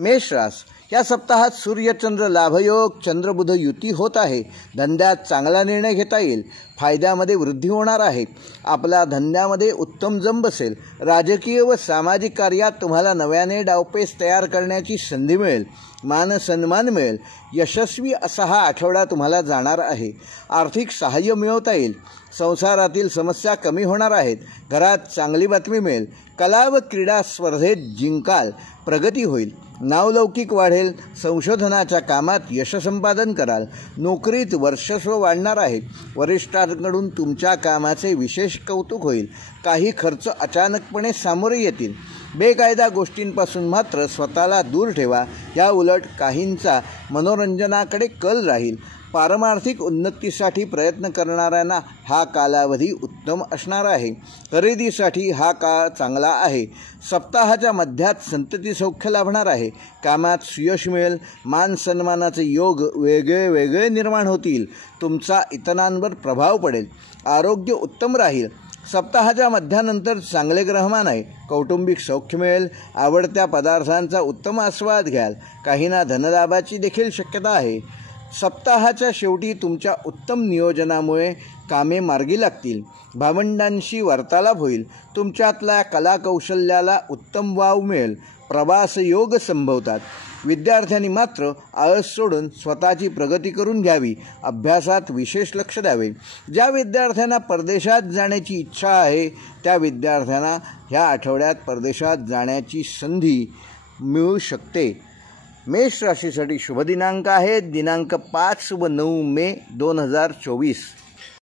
मेष रास या सप्ताहात सूर्यचंद्र लाभयोग चंद्रबुध युती होत आहे. धंद्यात चांगला निर्णय घेता येईल. फायद्यामध्ये वृद्धी होणार आहे. आपला धंद्यामध्ये उत्तम जम बसेल. राजकीय व सामाजिक कार्यात तुम्हाला नव्याने डावपेच तयार करण्याची संधी मिळेल. मान सन्मान मिळेल. यशस्वी असा हा आठवडा तुम्हाला जाणार आहे. आर्थिक सहाय्य मिळवता येईल. संसारातील समस्या कमी होणार आहेत. घरात चांगली बातमी मिळेल. कला व क्रीडा स्पर्धेत जिंकाल. प्रगती होईल. नावलौकिक वाढेल. संशोधनाच्या कामात यश संपादन कराल. नोकरीत वर्चस्व वाढणार आहे. वरिष्ठांकडून तुमच्या कामाचे विशेष कौतुक होईल. काही खर्च अचानकपणे सामोरे येतील. बेकायदा गोष्टींपासून मात्र स्वतःला दूर ठेवा. या उलट काहींचा मनोरंजनाकडे कल राहील. पारमार्थिक उन्नतीसाठी प्रयत्न करणाऱ्यांना हा कालावधी उत्तम असणार आहे. खरेदीसाठी हा काळ चांगला आहे. सप्ताहाच्या मध्यात संतती सौख्य लाभणार आहे. कामात सुयश मिळेल. मान सन्मानाचे योग वेगळे निर्माण होतील. तुमचा इतरांवर प्रभाव पडेल. आरोग्य उत्तम राहील. सप्ताहाच्या मध्यानंतर चांगले ग्रहमान आहे. कौटुंबिक सौख्य मिळेल. आवडत्या पदार्थांचा उत्तम आस्वाद घ्याल. काहींना धनलाभाची देखील शक्यता आहे. सप्ताहाच्या शेवटी तुमच्या उत्तम नियोजनामुळे कामे मार्गी लागतील. भावंडांशी वार्तालाप होईल. तुमच्यातल्या कलाकौशल्याला उत्तम वाव मिळेल. प्रवास योग संभवतात. विद्यार्थ्यांनी मात्र आळस सोडून स्वतःची प्रगती करून घ्यावी. अभ्यासात विशेष लक्ष द्यावे. ज्या विद्यार्थ्यांना परदेशात जाण्याची इच्छा आहे त्या विद्यार्थ्यांना ह्या आठवड्यात परदेशात जाण्याची संधी मिळू शकते. मेष राशीसाठी शुभ दिनांक आहेत दिनांक 5 व 9 मे 2024.